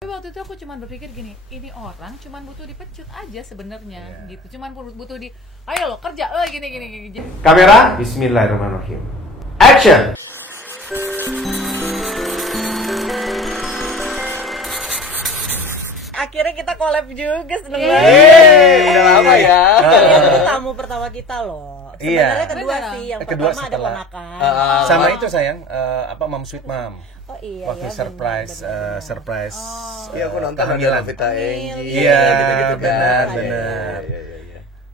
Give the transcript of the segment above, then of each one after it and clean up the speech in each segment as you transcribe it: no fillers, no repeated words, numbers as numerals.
Tapi waktu itu aku cuma berpikir gini, ini orang cuma butuh dipecut aja sebenarnya gitu. Cuma butuh ayo lo kerja gini. Kamera, bismillahirrahmanirrahim. Action. Akhirnya kita collab juga, seneng Iya. banget. Udah lama ya. Itu tamu pertama kita loh. Sebenarnya kedua Beneran. sih, yang Kedua pertama ada setelah. ponakan. Sama itu sayang, Mom Sweet Mom. Oh iya Waktu ya, surprise, benar. surprise. Iya, aku nonton kehamilan. Novita Angie. Iya, gitu-gitu kan. benar. Iya.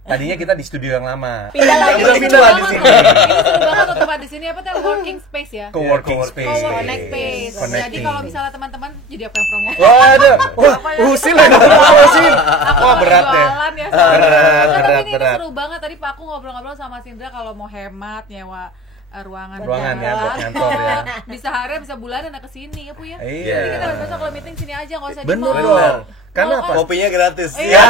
Tadinya kita di studio yang lama. Pindah lagi. Udah pindah lagi Banget sini. loh. Ini seru banget untuk di sini apa tuh working space ya. Co-working space. Connect space. Jadi Connecting. kalau misalnya teman-teman jadi apa yang promo? Waduh, usil lagi usil. Wah berat deh. Jualan ya. Berat. Tapi ini seru banget tadi Pak aku ngobrol-ngobrol sama Sindra kalau mau hemat nyewa ruangan Ya buat ngantor ya. bisa hari bisa bulanan ke sini ya Bu ya. Iya. Jadi kita besok kalau meeting sini aja nggak usah di Bener mall. dong. Karena Mall apa? kan- Kopinya gratis. Iya.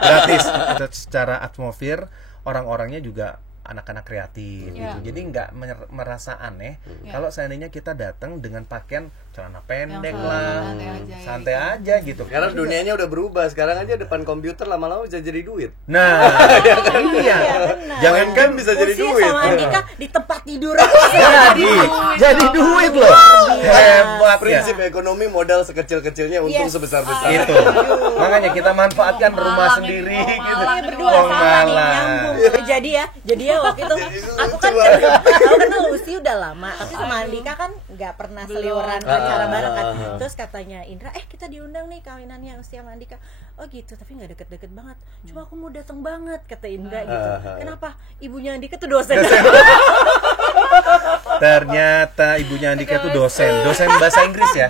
Gratis. Itu secara atmosfer orang-orangnya juga anak-anak kreatif Iya. gitu. Jadi nggak merasa aneh kalau seandainya kita datang dengan pakaian celana pendek Yang lah, santai aja gitu. Sekarang dunianya udah berubah. Sekarang aja depan komputer lama-lama bisa jadi duit. Nah, iya. benar. Jangan Kan bisa jadi Usia duit. sama Andika di tempat tidur. jadi duit loh. Hebat ya. Prinsip ekonomi modal sekecil-kecilnya untung Yes. sebesar-besar. Itu. Makanya kita manfaatkan rumah sendiri Wong gitu. Malang, Berdua Wong sama nih Malang. nyambung. Jadi ya waktu itu aku kan kenal Usi udah lama, tapi sama Andika kan nggak pernah seliweran acara bareng kan. Terus katanya Indra, kita diundang nih kawinannya Usi sama Andika. Oh gitu, tapi nggak deket-deket banget. Cuma aku mau datang banget kata Indra gitu. Kenapa? Ibunya Andika tuh dosen. Ternyata ibunya Andika itu dosen bahasa Inggris ya.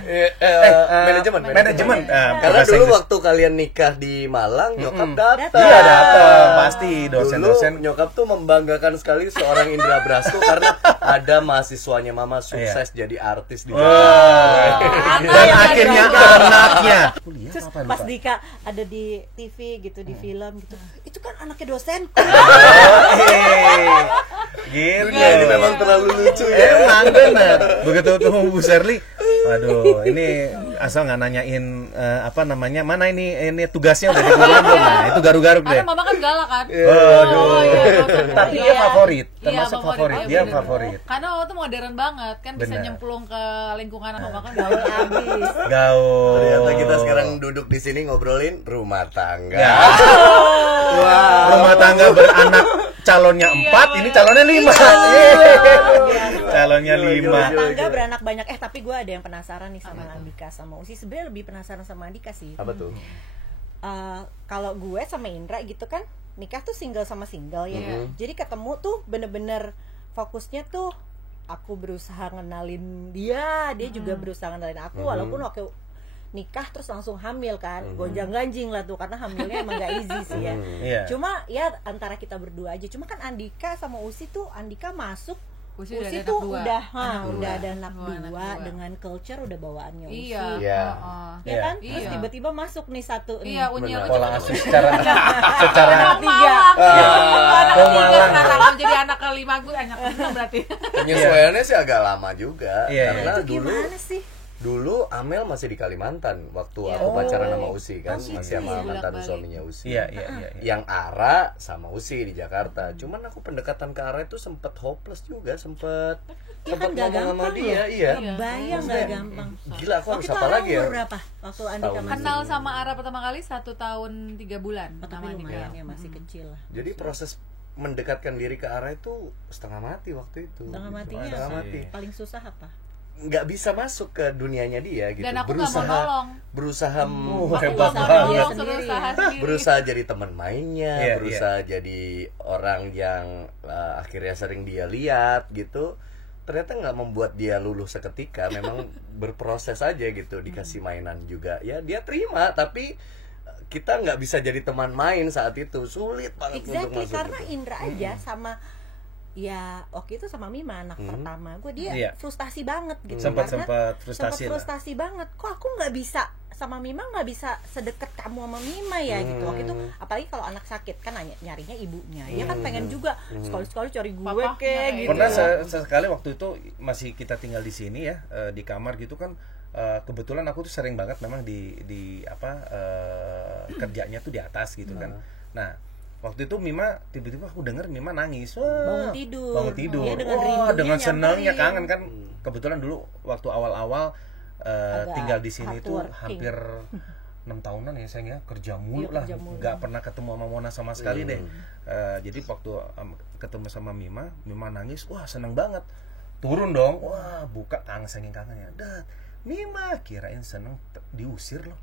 Manajemen. Karena bahasa dulu Inggris. waktu kalian nikah di Malang, nyokap datang. Iya datang pasti dosen-dosen. Dulu nyokap tuh membanggakan sekali seorang Indra Brasko karena ada mahasiswanya mama sukses jadi artis di Dan akhirnya anaknya. Kuliah Terus apa pas lupa? Dika ada di TV gitu, di film gitu, itu kan anaknya dosen. Gitu. Ini memang terlalu lucu ya. Emang bener. Begitu ketemu Bu Sherly, waduh, ini asal nggak nanyain mana ini tugasnya udah dikumpulin belum? Nah, itu garuk-garuk deh. Karena mama kan galak kan. Waduh. Tapi dia Iya. favorit, Iya, termasuk favorit. iya, Dia bener. favorit. Karena waktu itu modern banget kan bisa Bener. nyemplung ke lingkungan mama kan Gaul habis. Gaul. Ternyata kita sekarang duduk di sini ngobrolin rumah tangga. Ya. Rumah tangga beranak calonnya 4, ini calonnya 5. Calonnya 5. Rumah tangga beranak banyak. Tapi gue ada yang penasaran nih sama Andika sama Usi. Sebenarnya lebih penasaran sama Andika sih. Apa tuh? Kalau gue sama Indra gitu kan nikah tuh single sama single ya. Jadi ketemu tuh bener-bener fokusnya tuh aku berusaha ngenalin dia juga berusaha ngenalin aku. Walaupun waktu nikah terus langsung hamil kan, gonjang-ganjing lah tuh karena hamilnya emang gak easy sih ya. Iya. Cuma ya antara kita berdua aja. Cuma kan Andika sama Usi tuh Andika masuk Usi Usi udah ada tuh anak dua. udah ada anak Dua anak dua dua. dengan culture udah bawaannya Usi. Iya. Iya. Heeh. Ya kan? Iya. Terus tiba-tiba masuk nih satu nih. Iya, Unyil tuh Pola cepet- asuh secara Anak tiga. Anak Oh, tiga Malang. sekarang kalau jadi anak kelima gue anak kelima berarti. Penyesuaiannya sih agak lama juga. Iya, Karena Itu dulu gimana sih? Dulu Amel masih di Kalimantan waktu Iya. aku pacaran sama Usi kan, masih sama Iya. mantan Bolak-balik. suaminya Usi. Iya. Yang Ara sama Usi di Jakarta. Cuman aku pendekatan ke Ara itu sempet hopeless juga, sempet Ya kan gak ngomong sama gampang dia, loh. iya. Bayang gak gampang. Gila, aku harus Waktu itu apa Ara lagi ya? umur berapa? Waktu Andika Tahun. masih Kenal sama Ara pertama kali 1 tahun 3 bulan. Oh, tapi namanya lumayan nikah. ya masih kecil lah. Jadi proses mendekatkan diri ke Ara itu setengah mati waktu itu. Setengah matinya Setengah apa? mati. Paling susah apa? Nggak bisa masuk ke dunianya dia gitu. Dan aku nggak mau nolong. Berusaha Aku hebat nggak mau banget. nolong, Sendiri berusaha ya. sendiri. berusaha jadi teman mainnya, Iya, berusaha jadi orang yang akhirnya sering dia lihat gitu. Ternyata nggak membuat dia luluh seketika, memang berproses aja gitu, dikasih mainan juga. Ya dia terima, tapi kita nggak bisa jadi teman main saat itu, sulit banget untuk Exactly, masuk. karena gitu. Indra aja sama ya waktu itu sama Mima anak pertama gue dia Iya. frustasi banget gitu. Sempat Karena frustasi lah. frustasi banget. Kok aku nggak bisa sama Mima nggak bisa sedekat kamu sama Mima ya gitu. Waktu itu apalagi kalau anak sakit kan nyarinya ibunya. Dia kan pengen juga sekali-sekali cari gue Papahnya, kayak gitu. Pernah sekali waktu itu masih kita tinggal di sini ya, di kamar gitu kan, kebetulan aku tuh sering banget memang di kerjanya tuh di atas gitu kan. Nah, waktu itu Mima tiba-tiba aku denger Mima nangis. Wah, bangun tidur. Dia dengan Wah, rindunya dengan senangnya nyamperin. kangen kan. Kebetulan dulu waktu awal-awal Agak tinggal di sini hard tuh working. hampir 6 tahunan ya sayang ya, kerja mulu Iya, lah, kerja mulu. nggak pernah ketemu sama Mona sama sekali deh. Jadi waktu ketemu sama Mima nangis, wah seneng banget, turun dong, wah buka saking kangennya, dan Mima kirain seneng diusir loh,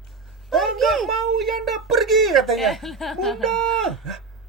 nggak mau Yanda pergi katanya, bunda,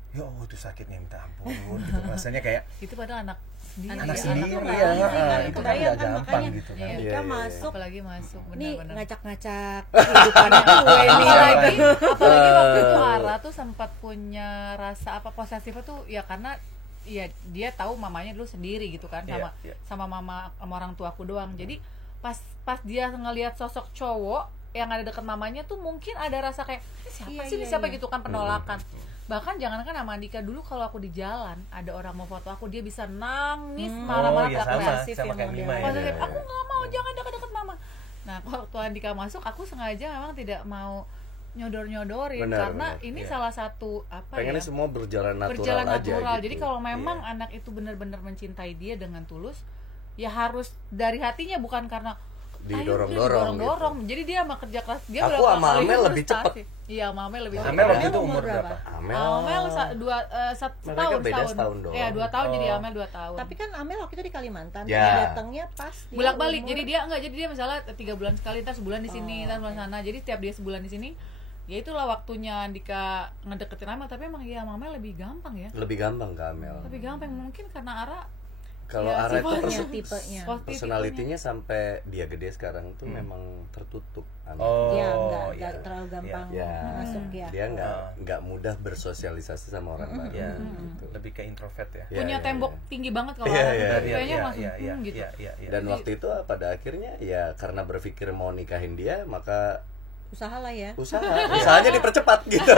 ya Allah itu sakitnya minta ampun, gitu rasanya kayak Itu padahal anak sendiri. anak ya. sendiri, tuh ya, nggak easy kan, itu kan nggak kebayang kan, gampang makanya. gitu kan. Iya. Nikah masuk, Apalagi masuk nih benar-benar. ngacak-ngacak kehidupannya gue nih apalagi gitu. apalagi waktu itu Ara tuh sempat punya rasa apa posesifnya tuh ya karena ya dia tahu mamanya dulu sendiri gitu kan sama Iya, iya. sama mama sama orang tuaku doang. Jadi pas dia ngelihat sosok cowok yang ada deket mamanya tuh mungkin ada rasa kayak "Ini siapa Iya, sih ini iya, siapa iya. gitu kan, penolakan. Bahkan jangankan sama Andika, dulu kalau aku di jalan ada orang mau foto aku dia bisa nangis marah-marah Oh, iya, teriak-teriak. sama kayak yang Mima model. ya. Posesif, aku nggak mau, jangan deket-deket mama. Nah waktu Andika masuk aku sengaja memang tidak mau nyodor-nyodorin Benar, karena benar. ini Iya. salah satu apa Pengennya ya, semua berjalan natural berjalan aja natural. gitu. Jadi kalau memang Iya. anak itu benar-benar mencintai dia dengan tulus, ya harus dari hatinya, bukan karena Didorong-dorong didorong-dorong. Jadi dia sama kerja keras dia Aku berapa sama kali Amel lebih frustasi. Iya, sama Amel lebih Amel cepat. waktu itu umur berapa? Amel, Amel Mereka beda setahun doang. Ya 2 tahun, jadi Oh. Amel 2 tahun. Tapi kan Amel waktu itu di Kalimantan, Ya. datangnya pas dia bolak-balik, umur- jadi dia enggak, jadi dia misalnya 3 bulan sekali, ntar sebulan di sini, ntar sebulan sana. Jadi setiap dia sebulan di sini, ya itulah waktunya Andika ngedeketin Amel. Tapi emang ya Amel lebih gampang ya, lebih gampang ke Amel. lebih gampang mungkin karena Ara Kalau ya, Ara itu sifatnya, tipenya. personalitinya sampai dia gede sekarang tuh memang tertutup. Amel. Oh, ya iya. nggak terlalu gampang Ya, masuk ya. dia nggak mudah bersosialisasi sama orang banyak. Ya, gitu. lebih ke introvert ya. Ya, punya ya, tembok ya. tinggi banget kalau Iya, Ara iya, tuh. iya, Kayaknya iya, langsung iya, iya, gitu. iya, iya. Dan Jadi- waktu itu pada akhirnya ya karena berpikir mau nikahin dia, maka Usaha lah ya. usahanya dipercepat gitu.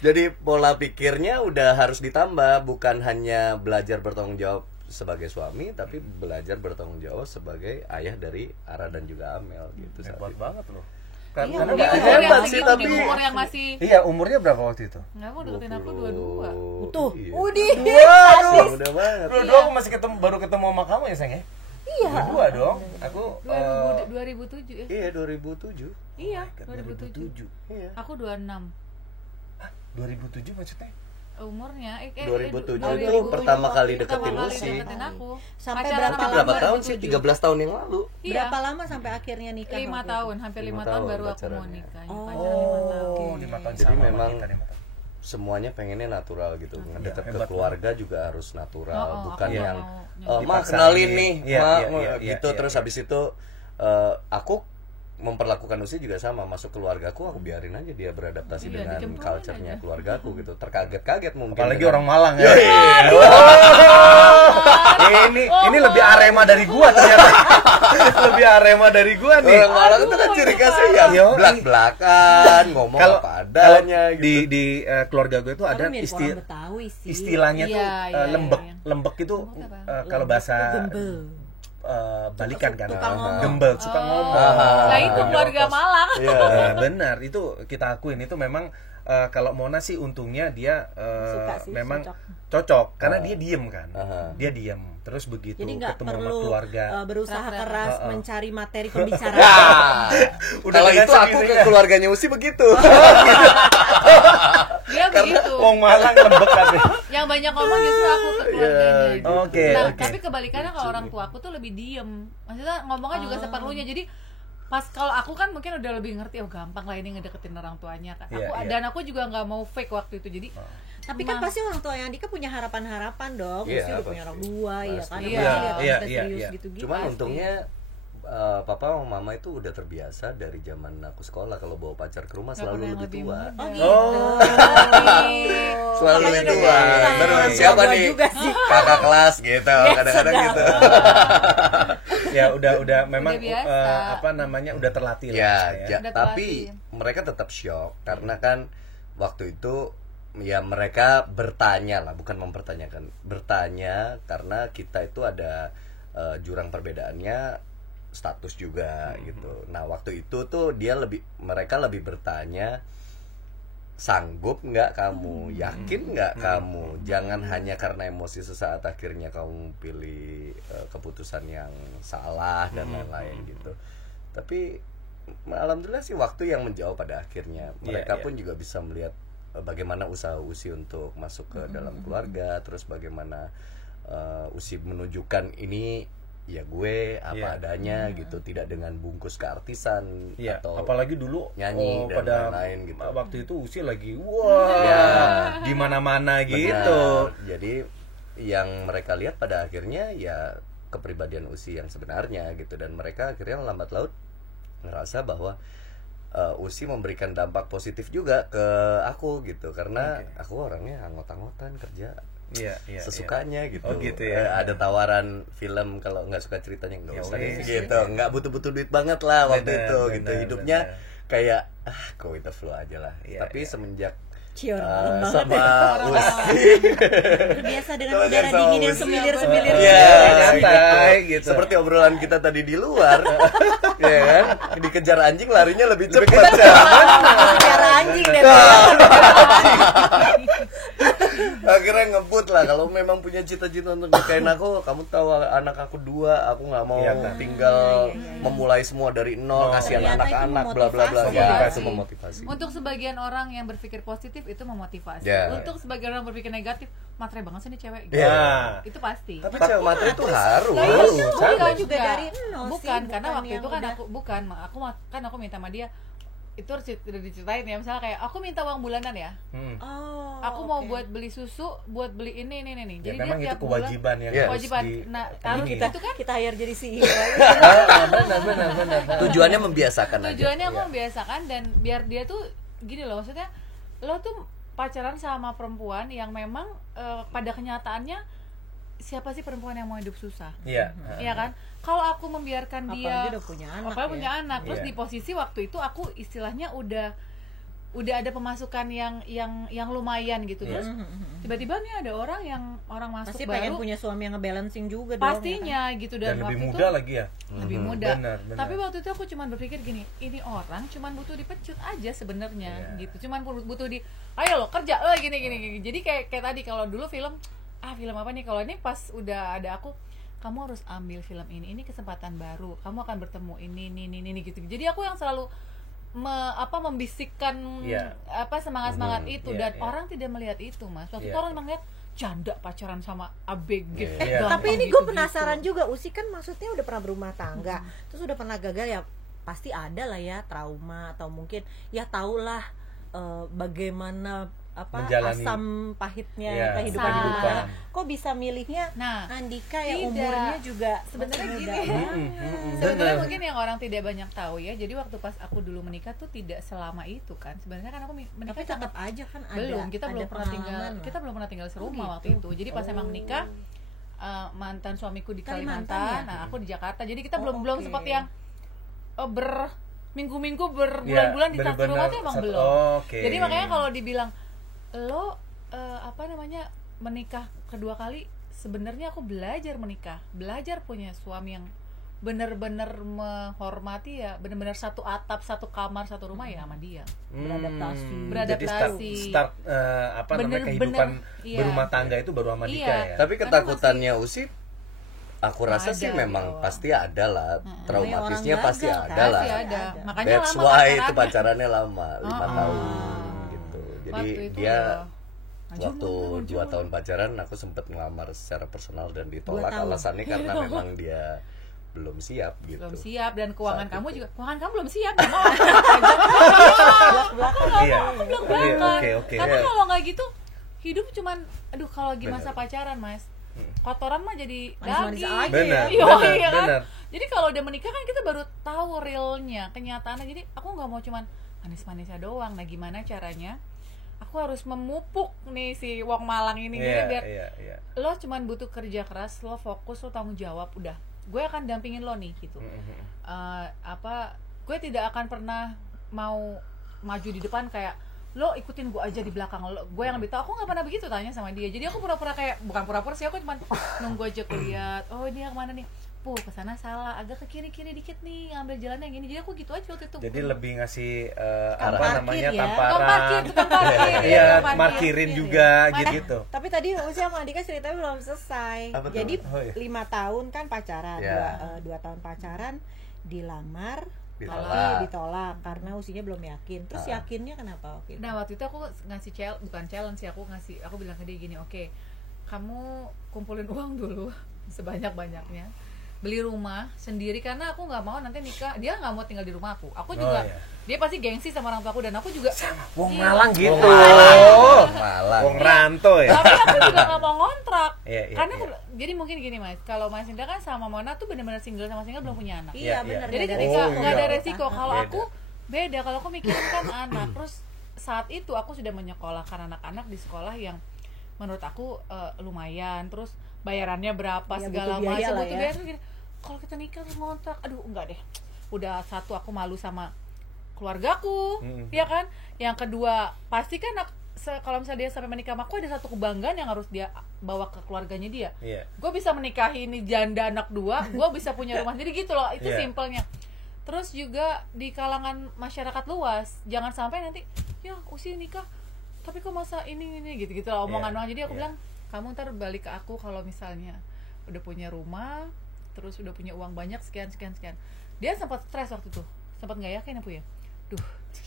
Jadi pola pikirnya udah harus ditambah, bukan hanya belajar bertanggung jawab sebagai suami, tapi belajar bertanggung jawab sebagai ayah dari Ara dan juga Amel gitu. saat Hebat itu. banget loh. Iya, Karena Di nggak umur yang hebat sih, segitu, tapi- di umur yang masih iya, umurnya berapa waktu itu? nggak, aku deketin aku 22. Tuh, Iya. Udih. Waduh, Udah banget. dua aku masih baru ketemu sama kamu ya sayang ya? Iya. Berdua dong. Aku 2007 ya. Iya 2007. Iya, Oh 2007. Iya. Aku 26. 2007 maksudnya? Umurnya 2007 itu 2007. pertama kali Pertama deketin kali Lucy. deketin aku. Sampai Pacaran berapa sama Berapa aku tahun sih? 2007. 13 tahun yang lalu. Iya. Berapa lama sampai akhirnya nikah? 5 waktu itu? tahun, hampir 5 5 tahun tahun baru aku mau pacarannya. nikah. Oh. Pacaran 5 tahun. Oh, 5 tahun Jadi sama memang kita 5 tahun. Semuanya pengennya natural gitu. Ngedekat ke hebat keluarga juga harus natural, Oh, bukan aku nggak yang mau "Ma, Dipaksain." kenalin nih, Iya, Ma," iya, iya, gitu. iya, Terus iya. habis itu aku memperlakukan Lucy juga sama, masuk keluargaku aku biarin aja dia beradaptasi Iya, dengan dicemplungin culture-nya aja. keluargaku gitu. Terkaget-kaget mungkin. Apalagi dengan- orang Malang ya. ini Oh, lebih Arema dari gua ternyata. Lebih Arema dari gua nih. Orang Malang itu kan ciri khasnya ya Yo, belak-belakan, ngomong Kalau apa adanya kalau gitu. di keluarga gue itu ada Tapi mirip orang Betawi sih. istilahnya tuh Iya, iya, lembek. iya. Lembek itu Lembek apa? kalau bahasa Gembel. balikan kan. Tukang ngomong. Gembel, suka ngomong. Nah itu keluarga Malang. Iya. Benar, itu kita akuin itu memang kalau Mona sih untungnya dia Suka sih, memang cocok. cocok karena dia diem kan. Aha. Dia diem. Terus begitu Jadi nggak ketemu sama perlu keluarga. berusaha Keras-keras. keras mencari materi pembicaraan. Udah kalau dengan itu aku ke sendirinya. keluarganya Usi begitu. Dia begitu. Wong Malang lembek kan. Yang banyak ngomong justru aku ke keluarganya. gitu. Oke, Nah, oke. tapi kebalikannya kalau orang tua aku tuh lebih diem. Maksudnya ngomongnya juga seperlunya. Jadi pas kalau aku kan mungkin udah lebih ngerti, oh gampang lah ini ngedeketin orang tuanya kan. Iya, iya. Dan aku juga nggak mau fake waktu itu. Jadi Tapi kan pasti orang tuanya Andika punya harapan-harapan dong. Iya, Mesti udah punya pasti. orang dua ya kan. Pasti. Apalagi Iya, lihat iya, sampai iya, serius iya. gitu-gitu. Cuman Pasti. untungnya papa sama mama itu udah terbiasa dari zaman aku sekolah kalau bawa pacar ke rumah nggak selalu pernah yang lebih tua. muda. Oh gitu. Selalu Makanya lebih udah tua. biasa. Terus Orang siapa tua nih? juga sih. Kakak kelas gitu, kadang-kadang sedap. gitu. Ya udah memang biasa. apa namanya udah terlatih lah. Ya, ya. Udah tapi terlatih. mereka tetap shock karena kan waktu itu ya mereka bertanya lah, bukan mempertanyakan, bertanya karena kita itu ada jurang perbedaannya status juga gitu. Nah waktu itu tuh mereka lebih bertanya, sanggup nggak kamu, yakin nggak kamu, jangan hanya karena emosi sesaat akhirnya kamu pilih keputusan yang salah dan lain-lain gitu. Tapi alhamdulillah sih waktu yang menjawab pada akhirnya. Mereka pun juga bisa melihat bagaimana usaha Usi untuk masuk ke dalam keluarga, terus bagaimana Usi menunjukkan ini ya gue apa adanya gitu, tidak dengan bungkus keartisan atau apalagi dulu nyanyi dan pada lain-lain gitu. Waktu itu Usi lagi di mana-mana gitu. Jadi yang mereka lihat pada akhirnya ya kepribadian Usi yang sebenarnya gitu, dan mereka akhirnya lambat laun ngerasa bahwa Usi memberikan dampak positif juga ke aku gitu, karena aku orangnya anggot-anggotan kerja sesukanya gitu. Oh gitu ya. Ada tawaran film, kalau nggak suka ceritanya nggak usah gitu, nggak butuh-butuh duit banget lah waktu itu gitu. Hidupnya kayak go with the flow aja lah. Tapi semenjak Cior malam sama banget. Usi Terbiasa dengan udara dingin yang semilir-semilir. Gitu. Seperti obrolan kita tadi di luar. Ya kan? Dikejar anjing larinya lebih cepat. Kejar anjing deh. Akhirnya ngebut lah. Kalau memang punya cita-cita untuk nikahin aku, kamu tahu anak aku 2, aku nggak mau tinggal memulai semua dari nol, kasihan anak-anak bla bla bla. Itu memotivasi. Untuk sebagian orang yang berpikir positif itu memotivasi. Untuk sebagian orang berpikir negatif, matre banget sih nih cewek. Itu pasti. Tapi cewek matre itu harus. Bukan juga dari nol. Bukan, karena waktu itu kan aku minta sama dia, itu harus diceritain ya, misalnya kayak aku minta uang bulanan ya, aku mau buat beli susu, buat beli ini. Jadi memang dia tiap itu kewajiban bulan, ya. kewajiban. Nah kalau kita itu kan kita hire jadi CEO. Benar. Tujuannya membiasakan aja. Tujuannya aku membiasakan, dan biar dia tuh gini loh, maksudnya lo tuh pacaran sama perempuan yang memang pada kenyataannya siapa sih perempuan yang mau hidup susah? Iya kan? Kalau aku membiarkan dia, apalagi udah punya anak, punya anak, terus di posisi waktu itu aku istilahnya udah ada pemasukan yang lumayan gitu, terus tiba-tiba nih ada orang masuk pasti baru, pengen punya suami yang ngebalancing juga pastinya dong, gitu, dan lebih waktu muda itu, lagi ya. lebih muda. Benar. Tapi waktu itu aku cuma berpikir gini, ini orang cuma butuh dipecut aja sebenarnya gitu, cuma butuh ayo lo kerja gini. Jadi kayak tadi kalau dulu film apa nih, kalau ini pas udah ada aku, kamu harus ambil film ini kesempatan baru, kamu akan bertemu ini gitu. Jadi aku yang selalu membisikkan semangat itu, dan orang tidak melihat itu, Mas. Waktu itu orang melihat janda pacaran sama ABG. Tapi ini gue penasaran juga, Usi kan maksudnya udah pernah berumah tangga, terus udah pernah gagal ya, pasti ada lah ya trauma, atau mungkin ya tahulah bagaimana menjalani asam pahitnya kehidupan. Kok bisa milihnya Andika yang umurnya juga sebenarnya gini. Sebenarnya mungkin yang orang tidak banyak tahu ya. Jadi waktu pas aku dulu menikah tuh tidak selama itu kan. Sebenarnya kan aku menikah, tapi tetap aja kan ada. Kita belum pernah tinggal serumah waktu itu. Jadi pas emang menikah, mantan suamiku di Kalimantan, nah aku di Jakarta. Jadi kita belum seperti yang minggu-minggu berbulan-bulan di satu rumah tuh emang belum. Jadi makanya kalau dibilang lo menikah kedua kali, sebenarnya aku belajar menikah, belajar punya suami yang benar-benar menghormati ya, benar-benar satu atap, satu kamar, satu rumah ya sama dia. Jadi Beradaptasi. start kehidupan berumah tangga itu baru sama Dika ya. Tapi ketakutannya Usi, aku rasa sih memang pasti ada lah, traumatisnya pasti ada lah. Makanya that's why itu pacarannya lama, 5 tahun gitu. Jadi dia waktu 2 tahun pacaran, aku sempat ngelamar secara personal dan ditolak, alasannya karena memang dia belum siap gitu. Belum siap, dan keuangan kamu juga, keuangan kamu belum siap. Karena kalau nggak gitu hidup cuman kalau lagi masa pacaran, Mas, kotoran mah jadi daging. Benar. Jadi kalau udah menikah kan kita baru tahu realnya, kenyataannya. Jadi aku nggak mau cuman manis-manisnya doang. Nah gimana caranya aku harus memupuk nih si wong Malang ini biar lo cuman butuh kerja keras, lo fokus, lo tanggung jawab, udah gue akan dampingin lo nih gitu. Gue tidak akan pernah mau maju di depan kayak lo ikutin gue aja di belakang, gue yang lebih tahu. Aku nggak pernah begitu tanya sama dia. Jadi aku pura-pura kayak, bukan pura-pura sih, aku cuma nunggu aja kulihat, oh dia kemana nih, kesana salah, agak ke kiri dikit nih, ngambil jalan yang gini. Jadi aku gitu aja waktu itu. Jadi lebih ngasih Tukang apa parkir namanya ya. tamparan. Tukang parkir, Iya, tukang parkir. markirin juga gitu. Tapi tadi Usi sama Andika ceritanya belum selesai. Apa tuh? Jadi Oh, iya. 5 tahun kan pacaran, Ya. 2 tahun pacaran, dilamar, Ditolak. tapi ditolak karena usinya belum yakin. Terus yakinnya kenapa waktu itu? Nah waktu itu aku ngasih bukan challenge sih, aku bilang ke dia gini, oke, kamu kumpulin uang dulu sebanyak-banyaknya, beli rumah sendiri, karena aku nggak mau nanti nikah dia nggak mau tinggal di rumah aku juga iya. dia pasti gengsi sama orang tua aku, dan aku juga Wong iya. Malang gitu. Malang. Wong Ranto ya. tapi aku juga nggak mau ngontrak. Iya, iya, Karena iya. jadi mungkin gini Mas, kalau Mas Indra kan sama Mona tuh benar-benar single belum punya anak. Iya, Iya, benar. Jadi nggak ada ketika resiko. nggak ada iya. resiko, kalau Beda. aku beda, kalau aku mikirin kan anak. Terus saat itu aku sudah menyekolahkan anak-anak di sekolah yang menurut aku lumayan, terus bayarannya berapa Ya, segala butuh biaya macam, lah butuh ya. biaya. Terus gini, kalau kita nikah terus ngontrak, aduh enggak deh. Udah satu, aku malu sama keluargaku, ya kan. Yang kedua, pasti kan kalau misalnya dia sampai menikah sama aku, ada satu kebanggaan yang harus dia bawa ke keluarganya dia. Iya. Gue bisa menikahi ini janda anak 2, gue bisa punya rumah sendiri gitu loh, itu Iya. simpelnya. Terus juga di kalangan masyarakat luas, jangan sampai nanti ya usia nikah tapi kok masa ini gitu lah omongan orang. Jadi aku bilang, kamu ntar balik ke aku kalau misalnya udah punya rumah, terus udah punya uang banyak sekian. Dia sempat stres waktu itu, sempat nggak yakin aku ya, duh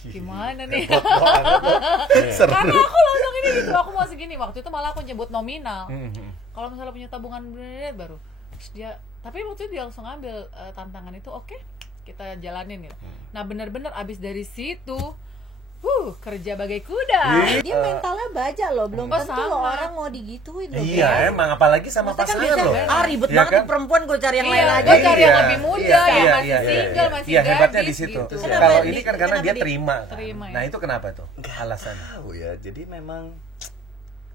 gimana nih. Karena aku langsung ini gitu, aku mau segini. Waktu itu malah aku nyebut nominal, kalau misalnya punya tabungan baru. Terus dia, tapi waktu itu dia langsung ngambil tantangan itu, oke, kita jalanin gitu. Nah benar-benar abis dari situ, kerja bagai kuda. Dia mentalnya baja loh, belum Oh, tentu loh sama. orang mau digituin loh. Iya, emang apalagi sama Maksudnya kan pasangan biasanya, loh. ribet Iya banget kan? nih perempuan, gue cari yang lain Iya, lagi. gue cari yang Iya, lebih muda, iya, yang iya, masih iya, single, iya. masih Iya, hebatnya gadis di situ. gitu. Kenapa Kalau di- ini kan karena dia kenapa di- terima. Terima, ya. Nah, itu kenapa tuh? Alasannya. Tahu ya, jadi memang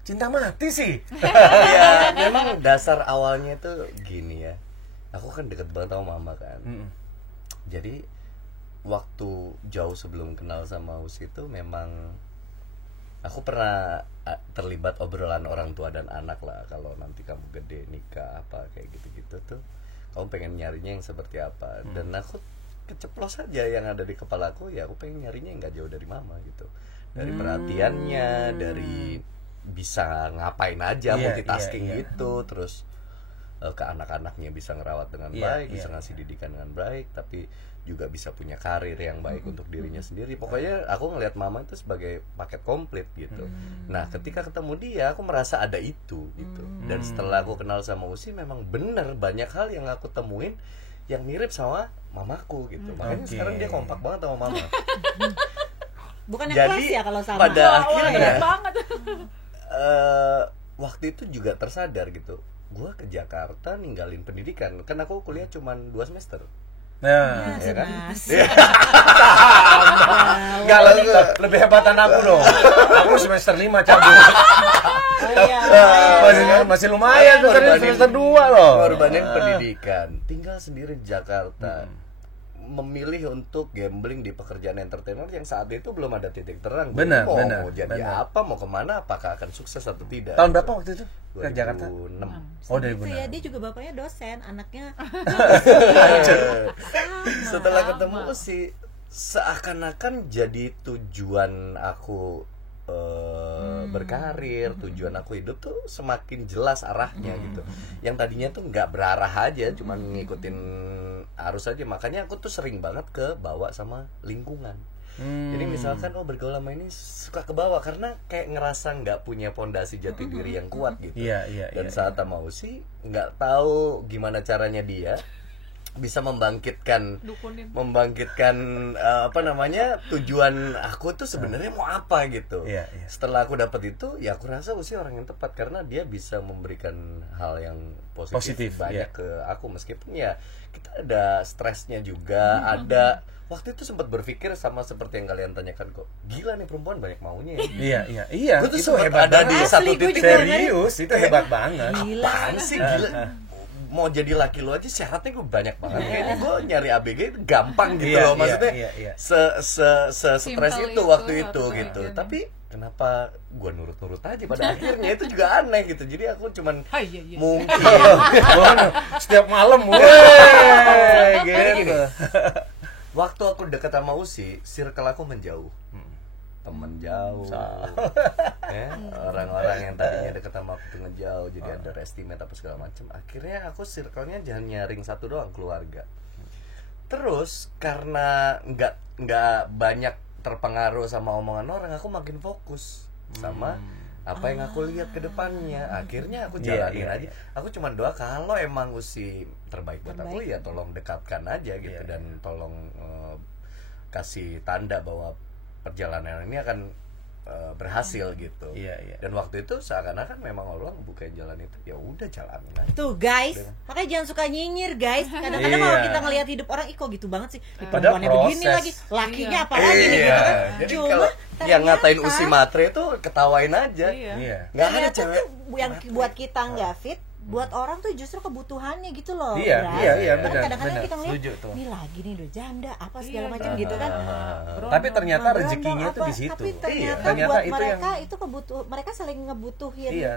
Cinta mati sih. ya memang dasar awalnya itu gini ya. Aku kan deket banget sama mama kan. Jadi waktu jauh sebelum kenal sama Usi itu memang aku pernah terlibat obrolan orang tua dan anak lah, kalau nanti kamu gede nikah apa kayak gitu-gitu tuh kamu pengen nyarinya yang seperti apa. Dan aku keceplos aja yang ada di kepala aku, ya aku pengen nyarinya yang gak jauh dari mama gitu, dari perhatiannya, dari bisa ngapain aja, Iya, multitasking iya, iya. gitu, terus ke anak-anaknya bisa ngerawat dengan Iya, baik, iya, bisa ngasih iya. didikan dengan baik, tapi juga bisa punya karir yang baik untuk dirinya sendiri. Pokoknya aku ngelihat mama itu sebagai paket komplit gitu. Nah, ketika ketemu dia, aku merasa ada itu gitu. Dan setelah aku kenal sama Usi, memang bener banyak hal yang aku temuin yang mirip sama mamaku gitu. Makanya Oke. sekarang dia kompak banget sama mama. Bukannya Jadi, kelas ya kalau sama. pada Wah, akhirnya enak banget. waktu itu juga tersadar gitu, gue ke Jakarta ninggalin pendidikan kan, aku kuliah cuma 2 semester. Nah, Ya kan? Mas. enggak lebih hebatan aku dong. Aku semester 5 cabut. Masih lumayan tuh, tadi semester 2 loh. Ngorbanin pendidikan, tinggal sendiri di Jakarta, memilih untuk gambling di pekerjaan entertainer yang saat itu belum ada titik terang. Benar, mau benar, jadi benar. apa, mau kemana, apakah akan sukses atau tidak. Tahun berapa waktu itu ke 2006. Jakarta? Oh, dari Itu ya, benar. dia juga bapaknya dosen, anaknya Setelah ketemu sih seakan-akan jadi tujuan aku berkarir, tujuan aku hidup tuh semakin jelas arahnya gitu. Yang tadinya tuh nggak berarah aja, cuman ngikutin arus aja. Makanya aku tuh sering banget ke bawa sama lingkungan. Jadi misalkan bergaul sama ini suka ke bawah karena kayak ngerasa nggak punya pondasi jati diri yang kuat gitu. Iya, iya, Dan iya. saat sama Usi nggak tahu gimana caranya dia bisa membangkitkan Dukunin. tujuan aku tuh sebenarnya mau apa gitu. Iya, iya. Setelah aku dapat itu, ya aku rasa Usi orang yang tepat karena dia bisa memberikan hal yang positif banyak iya. ke aku, meskipun ya kita ada stresnya juga, ada waktu itu sempat berpikir sama seperti yang kalian tanyakan kok, gila nih perempuan banyak maunya ya. Iya, iya, iya. Gua tuh Itu sempet hebat ada di banget. satu Asli, gua titik juga Serius, itu hebat banget. apaan sih gila, mau jadi laki lo aja syaratnya gue banyak banget. Kayaknya gue nyari ABG itu gampang gitu Iya, loh, iya, maksudnya iya, iya. se stres Simple itu itu, waktu satu itu bagian. gitu. Tapi kenapa gue nurut-nurut aja pada akhirnya, itu juga aneh gitu. Jadi aku cuman Hai, iya. mungkin Setiap malam, weh, gitu. waktu aku dekat sama Usi, circle aku menjauh. Temen jauh. Ya, orang-orang yang tadinya dekat sama aku tuh ngejauh, jadi underestimate apa segala macam. Akhirnya aku circle-nya jangan nyaring satu doang, keluarga. Terus karena nggak banyak terpengaruh sama omongan orang, aku makin fokus sama apa yang aku lihat ke depannya. Akhirnya aku jalanin aja. Aku cuma doa kalau emang Usi terbaik buat aku, ya tolong dekatkan aja gitu, dan tolong kasih tanda bahwa perjalanan ini akan berhasil gitu. Dan waktu itu seakan-akan memang Allah bukain jalan itu, ya udah jalanin aja. Tuh guys, makanya jangan suka nyinyir guys. Kadang-kadang kalau kita ngelihat hidup orang, kok gitu banget sih. Padahal Perempuannya begini lagi, lakinya apa lagi nih gitu kan. Jadi Cuma kalau yang ngatain ternyata- Usi matre itu ketawain aja. Iya. Nggak ada ternyata cewek. tuh yang buat kita nggak fit, buat orang tuh justru kebutuhannya gitu loh. Iya, Bray. iya, Kan benar, kadang-kadang benar. kita ngeliat, Setuju tuh. ini lagi nih udah janda apa segala Iya, macam benar. gitu kan. Tapi ternyata Berondong rezekinya itu apa, di situ. Tapi ternyata, Ternyata buat itu mereka yang itu mereka saling ngebutuhin. iya,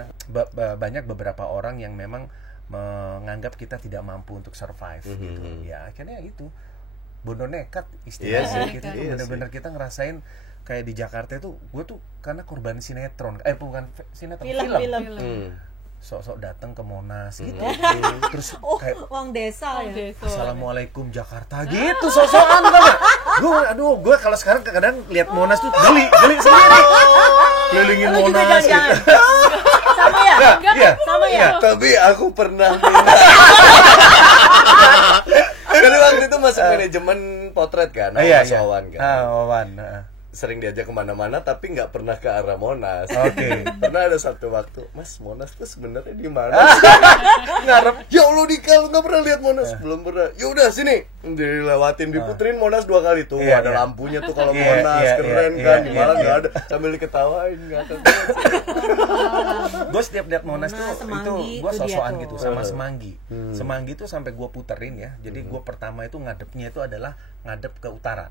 banyak beberapa orang yang memang menganggap kita tidak mampu untuk survive gitu. Ya akhirnya itu bodoh nekat istilahnya. Iya sih, Gitu. iya Bener-bener kita ngerasain kayak di Jakarta itu, gue tuh karena korban sinetron, bukan sinetron, Film. sok-sok datang ke Monas gitu. Terus Oh, kayak uang desa ya. Assalamualaikum Jakarta gitu, sok-sokan banget. Gue kalau sekarang kadang lihat Monas tuh geli sendiri. Kelilingin Lu juga Monas gitu. jangan-jangan. Sama ya? Iya. Sama ya? Tapi aku pernah karena waktu itu masuk manajemen potret kan, sama Iya, Mas iya. Wawan kan. Wawan. Sering diajak kemana-mana tapi nggak pernah ke arah Monas. Oke. Pernah ada satu waktu, Mas, Monas tuh sebenarnya di mana? Ngarep. Ya Allah, Dika, lu nggak pernah lihat Monas? Belum pernah. Ya udah sini, dilewatin, diputerin Monas 2 kali tuh. Iya, Ada iya. lampunya tuh kalau Iya, Monas, iya, keren iya, kan. iya, Di Malang iya. nggak ada, sambil diketawain nggak ada. Gue setiap lihat Monas tuh Semanggi itu gue tuh dia sosokan tuh. gitu sama Semanggi. Semanggi tuh sampai gue puterin ya. Jadi gue pertama itu ngadepnya itu adalah ngadep ke utara,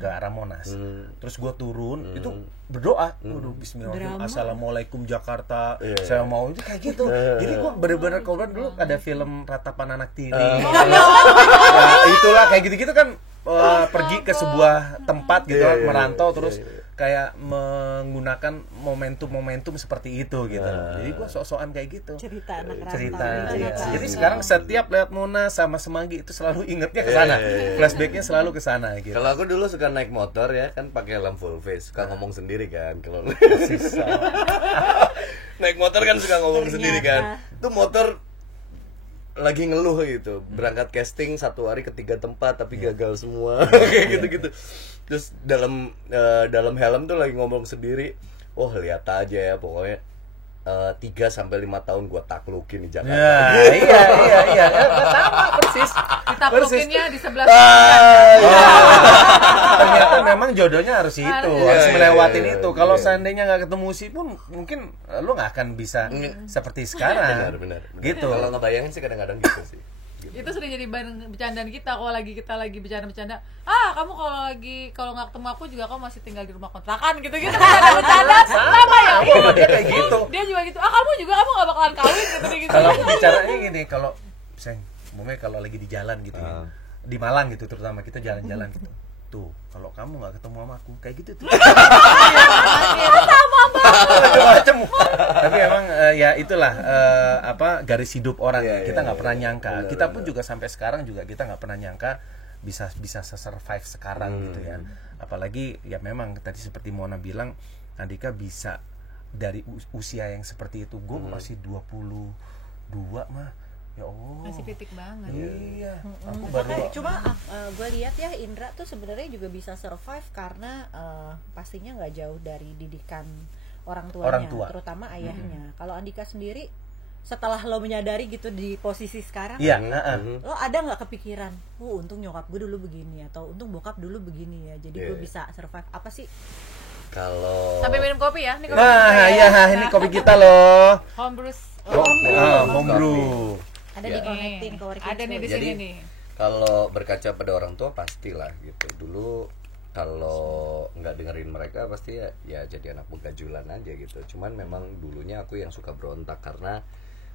ke arah Monas. Terus gue turun itu berdoa, waduh bismillahirrahmanirrahim, assalamualaikum Jakarta, saya mau itu kayak gitu. Jadi gue bener-bener korban dulu ada film Ratapan Anak Tiri. Ya, itulah kayak gitu-gitu kan, pergi ke sebuah tempat gitu, merantau terus kayak menggunakan momentum seperti itu gitu. Jadi gue sok-sokan kayak gitu. Cerita anak rantau. Cerita. Cerita Iya. rantau. Jadi sekarang setiap lihat Monas sama Semanggi itu selalu ingetnya ke sana. Flashbacknya selalu ke sana gitu. Kalau aku dulu suka naik motor ya kan, pakai lamp full face, suka ngomong sendiri kan. Kalau naik motor kan suka ngomong sendiri kan. Itu motor lagi ngeluh gitu, berangkat casting 1 hari ke 3 tempat tapi gagal semua. Kayak gitu-gitu. Terus dalam helm tuh lagi ngomong sendiri, oh lihat aja ya pokoknya 3-5 tahun gua taklukin di Jakarta. Iya. Sama persis. Ditaklukinnya di sebelah Ternyata memang jodohnya harus itu, harus Iya, melewatin iya, itu. iya. Kalau Iya. seandainya nggak ketemu sih pun mungkin lu nggak akan bisa seperti sekarang. Benar. Gitu. Kalau ngebayangin sih kadang-kadang gitu sih. itu sering jadi bahan bercandaan kita kalau kita lagi bercanda kamu kalau nggak ketemu aku juga kamu masih tinggal di rumah kontrakan gitu bercanda sama ya Dia kayak gitu. dia juga gitu kamu nggak bakalan kawin gitu Kalau aku bicaranya gini, kalau sayang, umumnya kalau lagi di jalan gitu ya, di Malang gitu terutama kita jalan-jalan gitu. Tuh, kalau kamu nggak ketemu sama aku kayak gitu tuh. Macam-macam. Tapi emang ya itulah garis hidup orang. Kita nggak pernah nyangka. Kita pun juga sampai sekarang juga kita nggak pernah nyangka bisa survive sekarang gitu ya. Apalagi ya memang tadi seperti Mona bilang, Andika bisa dari usia yang seperti itu. Gue masih 22 mah. Ya Allah. masih pitik banget Iya. Aku Makanya, baru cuma gue lihat ya Indra tuh sebenarnya juga bisa survive karena pastinya nggak jauh dari didikan orang tuanya, terutama ayahnya. Kalau Andika sendiri setelah lo menyadari gitu di posisi sekarang, iya, lo ada nggak kepikiran, untung nyokap gue dulu begini atau untung bokap dulu begini ya, jadi gue bisa survive apa sih? Kalau sampai minum kopi ya ini kopi Nah, iya, ini kopi kita loh. homebrew Homebrew. Ada di connecting ke ada nih di Jadi, sini nih kalau berkaca pada orang tua pastilah gitu. Dulu kalau nggak dengerin mereka pasti ya jadi anak begajulan aja gitu. Cuman memang dulunya aku yang suka berontak karena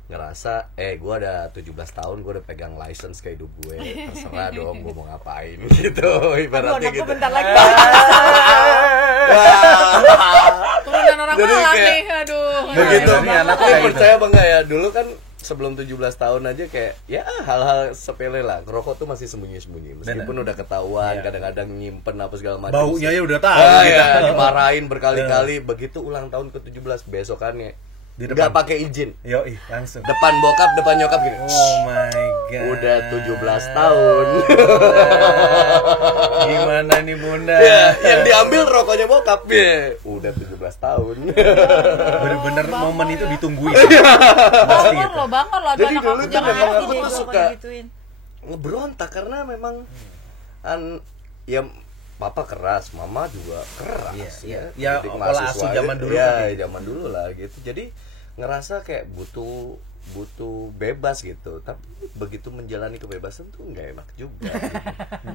ngerasa gue ada 17 tahun, gue udah pegang license ke hidup gue, terserah dong gue mau ngapain gitu, ibaratnya gitu. Bentar lagi. Turunan orang Jadi malam kayak- nih, aduh. Begitu. Ini anak Tapi kayak gitu. percaya apa enggak ya, dulu kan sebelum 17 tahun aja kayak ya hal-hal sepele lah, ngerokok tuh masih sembunyi-sembunyi meskipun udah ketahuan, kadang-kadang nyimpen apa segala macam. Baunya ya udah tahu Ah, gitu. ya, dimarahin berkali-kali. Begitu ulang tahun ke-17 besokannya Di nggak depan. pakai izin, Yoi, langsung. depan bokap, depan nyokap gini. Oh my god. Udah 17 tahun. Gimana nih Bunda? Ya, yang diambil rokoknya bokap. Ya, udah 17 tahun. Bener-bener momen itu ditungguin. Bangor lo, bangor lo. Aduh, Jadi anak dulu aku tuh jangan memang lagi aku deh tuh gua suka kalau digituin. ngeberontak karena memang ya papa keras, mama juga keras Iya, ya. iya. Ya, Didik pola mahasiswa asuh aja, zaman dulu ya, kan gitu. zaman dulu lah gitu. Jadi ngerasa kayak butuh bebas gitu, tapi begitu menjalani kebebasan tuh nggak enak juga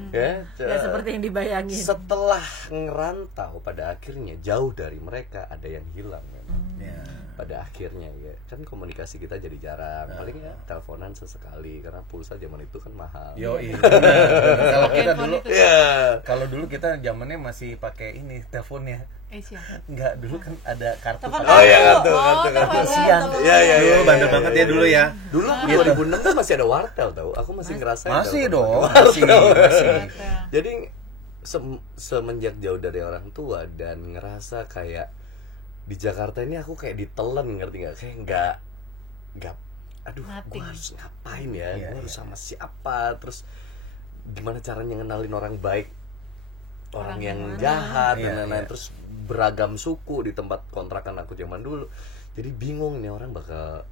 gitu. Ya seperti yang dibayangin. Setelah ngerantau pada akhirnya jauh dari mereka, ada yang hilang memang. Ya. Pada akhirnya ya kan komunikasi kita jadi jarang, paling ya teleponan sesekali karena pulsa zaman itu kan mahal. Yoi. bener. Kalau kita Handphone dulu itu. Ya. kalau dulu kita zamannya masih pakai ini teleponnya. Siapa? Enggak, dulu kan ada kartu. Telepon Oh iya, kartu. kartu. Kasihan. Iya, iya, Dulu iya, bandel iya, banget iya, ya dulu ya. Dulu 2006 tuh masih ada wartel tau. Aku masih ngerasain. Masih telepon dong, wartel. masih. Jadi semenjak jauh dari orang tua dan ngerasa kayak di Jakarta ini aku kayak ditelen, ngerti nggak? Kayak nggak aduh, gue Nothing. harus ngapain ya? Iya, Gue harus iya. sama siapa? Terus gimana caranya ngenalin orang baik, orang yang jahat, Iya, dan lain-lain. iya. Terus beragam suku di tempat kontrakan aku zaman dulu. Jadi bingung nih orang bakal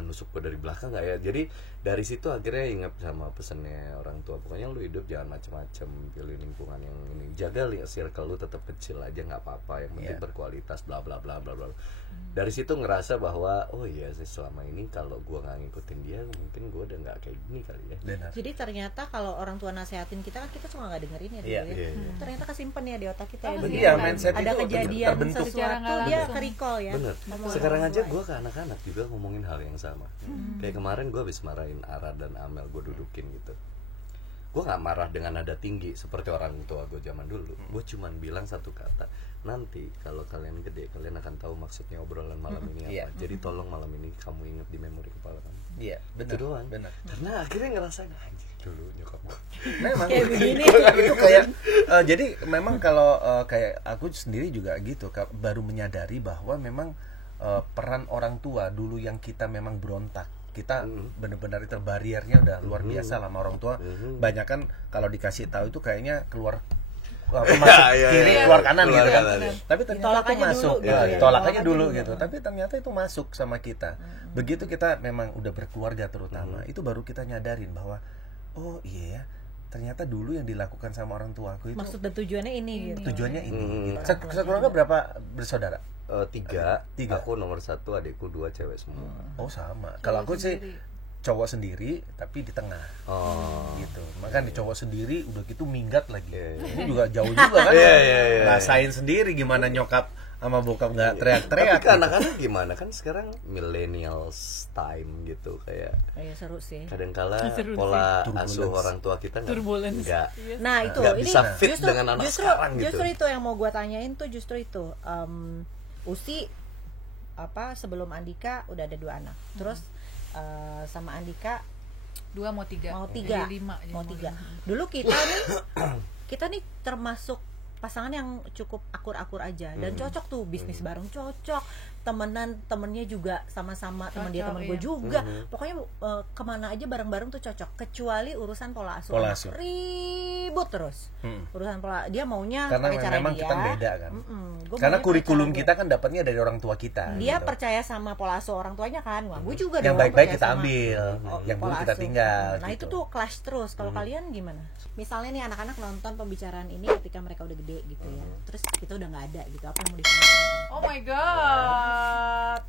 nusuk gue dari belakang nggak ya? Jadi dari situ akhirnya ingat sama pesannya orang tua, pokoknya lu hidup jangan macem-macem, pilih lingkungan yang ini, jaga circle lu tetap kecil aja nggak apa-apa, yang penting Iya. berkualitas, bla bla bla bla bla. Dari situ ngerasa bahwa oh iya sih, selama ini kalau gue nggak ngikutin dia mungkin gue udah nggak kayak gini kali ya. Benar. Jadi ternyata kalau orang tua nasehatin kita kan kita suka nggak dengerin ya dulu Iya, ya. iya, iya. Ternyata kesimpan ya di otak kita ya. Oh, Jadi iya, kan mindset ada itu kejadian terbentuk. Secara sesuatu nggak dia langsung. ke-recall ya. Bener. Sama Sekarang orang aja tua. gue ke anak-anak juga ngomongin hal yang sama. Kayak kemarin gue habis marahin Ara dan Amel, gue dudukin gitu. Gue nggak marah dengan nada tinggi seperti orang tua gue zaman dulu. Gue cuman bilang satu kata, nanti kalau kalian gede kalian akan tahu maksudnya obrolan malam ini apa. Iya. Jadi tolong malam ini kamu ingat di memori kepala kamu. Iya, Itu benar. doang. Benar. Karena akhirnya ngerasain anjir dulu nyokap gue. Memang Kayak begini. itu kayak jadi memang kalau kayak aku sendiri juga gitu, baru menyadari bahwa memang peran orang tua dulu yang kita memang berontak, kita benar-benar itu bariernya udah luar biasa lah sama orang tua. Banyak kan kalau dikasih tahu itu kayaknya keluar masuk Iya, kiri iya. keluar kanan Keluar gitu kan. kanan, iya. Tapi ternyata Ditolak itu aja dulu masuk, gitu ya, ya. ditolak Ditolak aja aja dulu dulu. gitu. Tapi ternyata itu masuk sama kita. Begitu kita memang udah berkeluarga terutama, itu baru kita nyadarin bahwa oh iya ya, ternyata dulu yang dilakukan sama orang tuaku itu Maksud dan tujuannya ini gitu. tujuannya ini. Gitu. Iya. Sekeluarga berapa bersaudara? Tiga. Tiga. Aku nomor 1, adikku 2 cewek semua. Oh sama. Kalau aku sih cowok sendiri tapi di tengah. Oh. Gitu. Makanya cowok sendiri udah gitu minggat lagi. Iya, iya. Ini juga jauh juga kan. Iya, iya, iya. Rasain sendiri gimana nyokap sama bokap nggak Tapi teriak-teriak. ke anak-anak gimana kan sekarang millennials time gitu, kayak Oh, iya, seru sih. kadangkala Seru sih. pola Turbulence. asuh orang tua kita Turbulence. nggak Nah itu nggak ini bisa fit dengan anak justru, sekarang gitu. justru itu yang mau gue tanyain tuh justru itu. Usi sebelum Andika udah ada 2 anak. Terus sama Andika 2 mau 3. mau 3 Jadi 5. mau 3. Dulu kita nih termasuk pasangan yang cukup akur-akur aja dan cocok tuh bisnis bareng, cocok temennya juga sama-sama teman dia, Cocok, teman gue iya. juga. Pokoknya kemana aja bareng-bareng tuh cocok, kecuali urusan pola asuh. Pola anak. asuh. Ribut terus urusan pola, dia maunya Karena pakai cara memang dia. kita beda kan. Gua Karena maunya kurikulum pakai cara kita kan dapatnya dari orang tua kita. dia gitu. percaya sama pola asuh orang tuanya kan. Wah, gue juga Yang dong baik-baik percaya kita sama ambil, yang buruk pola kita asuh. tinggal. Nah gitu. itu tuh clash terus. Kalau kalian gimana? Misalnya nih anak-anak nonton pembicaraan ini ketika mereka udah gede gitu ya, terus kita udah nggak ada gitu, apa yang mau disampaikan? Oh my god.